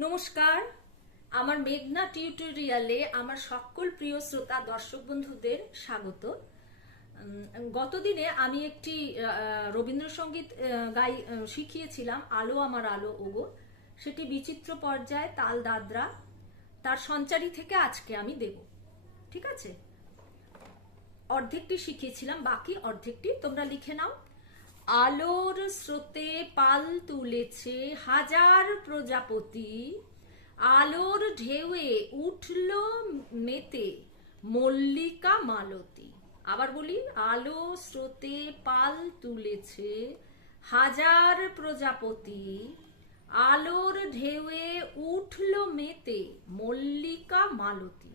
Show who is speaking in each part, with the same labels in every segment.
Speaker 1: নমস্কার। আমার মেঘনা টিউটোরিয়ালে আমার সকল প্রিয় শ্রোতা, দর্শক বন্ধুদের স্বাগত। গতদিনে আমি একটি রবীন্দ্রসঙ্গীত গাই শিখিয়েছিলাম, আলো আমার আলো, ওগো। সেটি বিচিত্র পর্যায়ে, তাল দাদরা, তার সঞ্চারী থেকে আজকে আমি দেব। ঠিক আছে? অর্ধেকটি শিখিয়েছিলাম, বাকি অর্ধেকটি তোমরা লিখে নাও। আলোর স্রোতে পাল তুলেছে হাজার প্রজাপতি। আলোর ঢেউয়ে উঠল মেতে মল্লিকা মালতী। আবার বলি, আলো স্রোতে পাল তুলেছে হাজার প্রজাপতি। আলোর ঢেউয়ে উঠল মেতে মল্লিকা মালতী।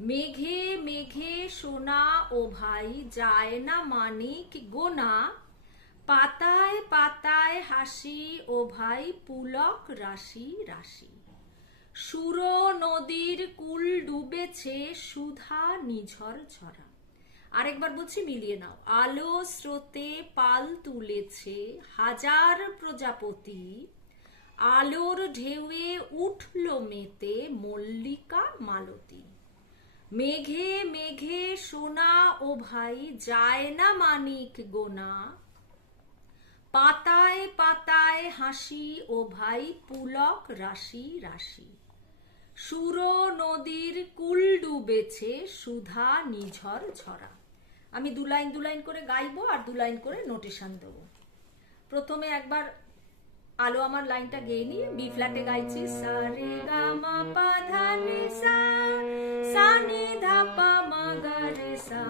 Speaker 1: মেঘে মেঘে সোনা ও ভাই যায় না মানিক গোনা। পাতায় পাতায় হাসি, ও ভাই পুলক রাশি রাশি। সুর নদীর কুল ডুবেছে, সুধা নিঝর ঝরা। আরেকবার বলছি, মিলিয়ে নাও। আলো স্রোতে পাল তুলেছে, হাজার প্রজাপতি। আলোর ঢেউয়ে উঠল মেতে মল্লিকা মালতী। মেঘে মেঘে সোনা, ও ভাই, যায় না মানিক গোনা। পাতায় পাতায় হাসি ও ভাই পুলক রাশি রাশি। সুর নদীর কুল ডুবেছে সুধা নিঝর ঝরা। আমি দু লাইন দু লাইন করে গাইবো আর দু লাইন করে নোটেশন দেবো। প্রথমে একবার আলো আমার লাইনটা গেয়ে নিয়ে বি ফ্ল্যাটে গাইছি, সা রে গা মা পা ধা নি সা সা নি ধা পা মা গা রে সা।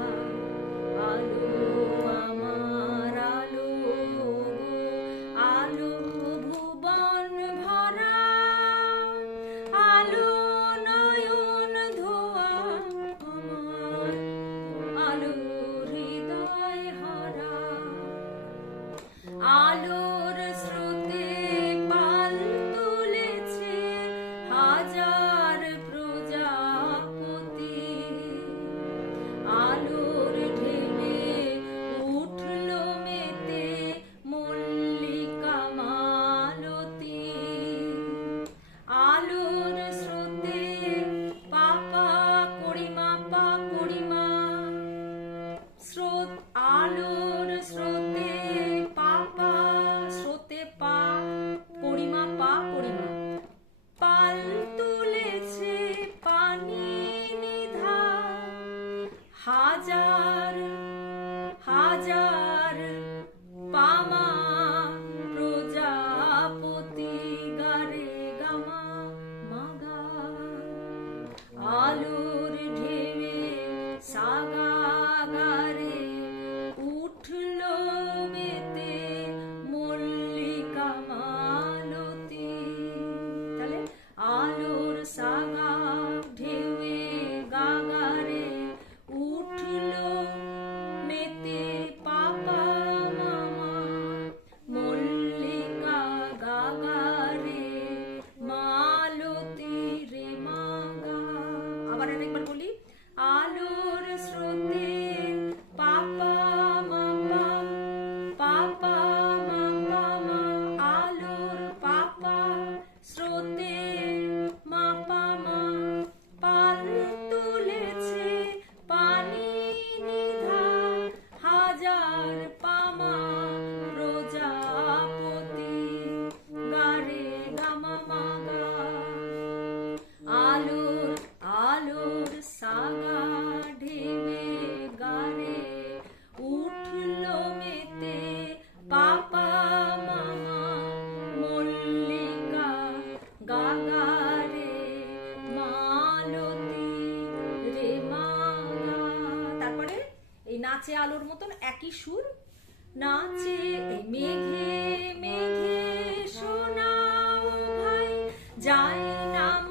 Speaker 1: গারে উঠল মেতে পাপা মামা মল্লিকা গাগারে মালতী তারপরে এই নাচে আলোর মতন একই সুর, নাচে মেঘে মেঘে শোনাও ভাই যায় না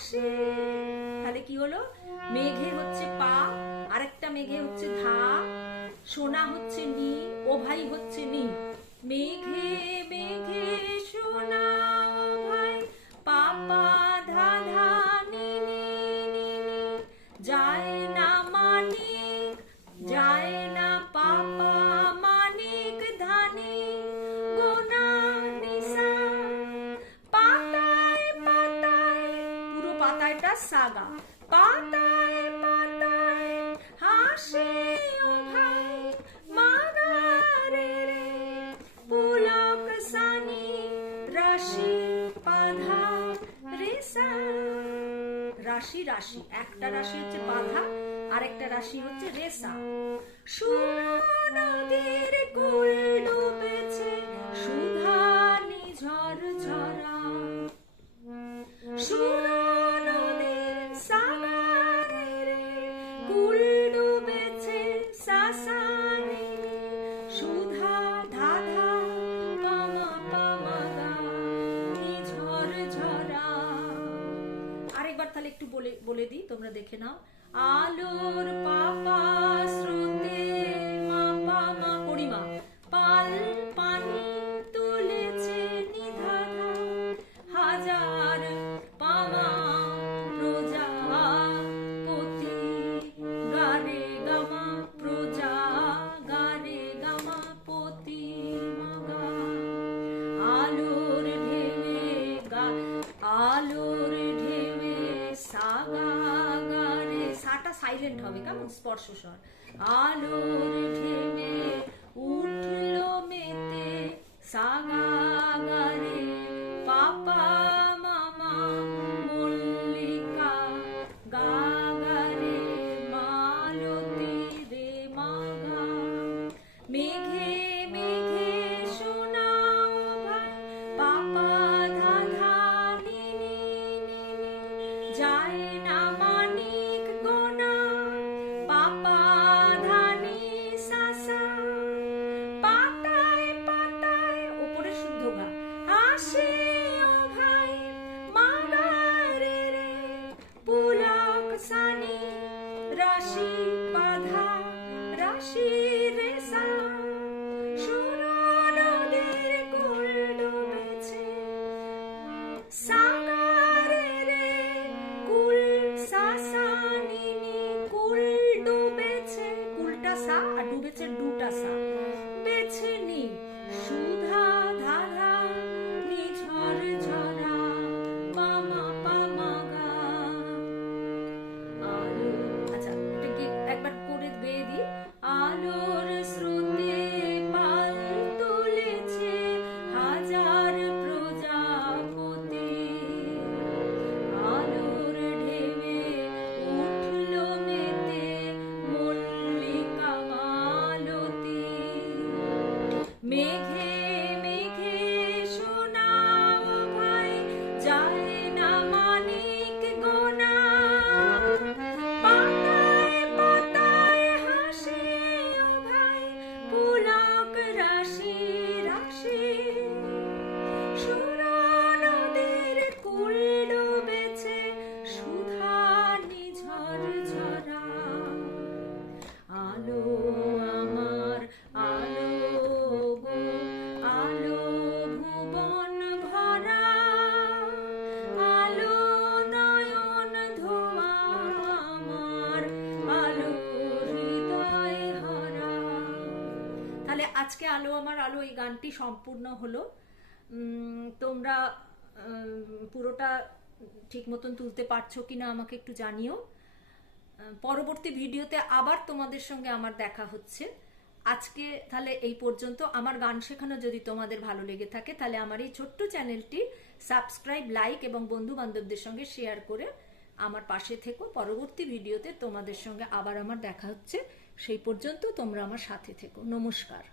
Speaker 1: রাশি তাহলে কি হলো? মেঘে হচ্ছে পা, আরেকটা মেঘে হচ্ছে ধা, সোনা হচ্ছে নি ও ভাই হচ্ছে নি। মেঘে মেঘে সোনা রাশি রাশি। একটা রাশি হচ্ছে বাধা আর একটা রাশি হচ্ছে রেসা। সুন্দর বলে দিই তোমরা দেখে নাও। আলোর পাপা গারে সাইলেন্ট হবে কেমন? স্পর্শ স্বর আলোর ঢেউে উঠল মেতে সাগা গারে রাশি আজকে আলো, আমার আলো, এই গানটি সম্পূর্ণ হলো। তোমরা পুরোটা ঠিক মতন তুলতে পারছ কিনা আমাকে একটু জানিও। পরবর্তী ভিডিওতে আবার তোমাদের সঙ্গে আমার দেখা হচ্ছে। আজকে তাহলে এই পর্যন্ত। আমার গান শেখানো যদি তোমাদের ভালো লেগে থাকে, তাহলে আমার এই ছোট্ট চ্যানেলটি সাবস্ক্রাইব, লাইক এবং বন্ধু বান্ধবদের সঙ্গে শেয়ার করে আমার পাশে থেকো। পরবর্তী ভিডিওতে তোমাদের সঙ্গে আবার আমার দেখা হচ্ছে। সেই পর্যন্ত তোমরা আমার সাথে থেকো। নমস্কার।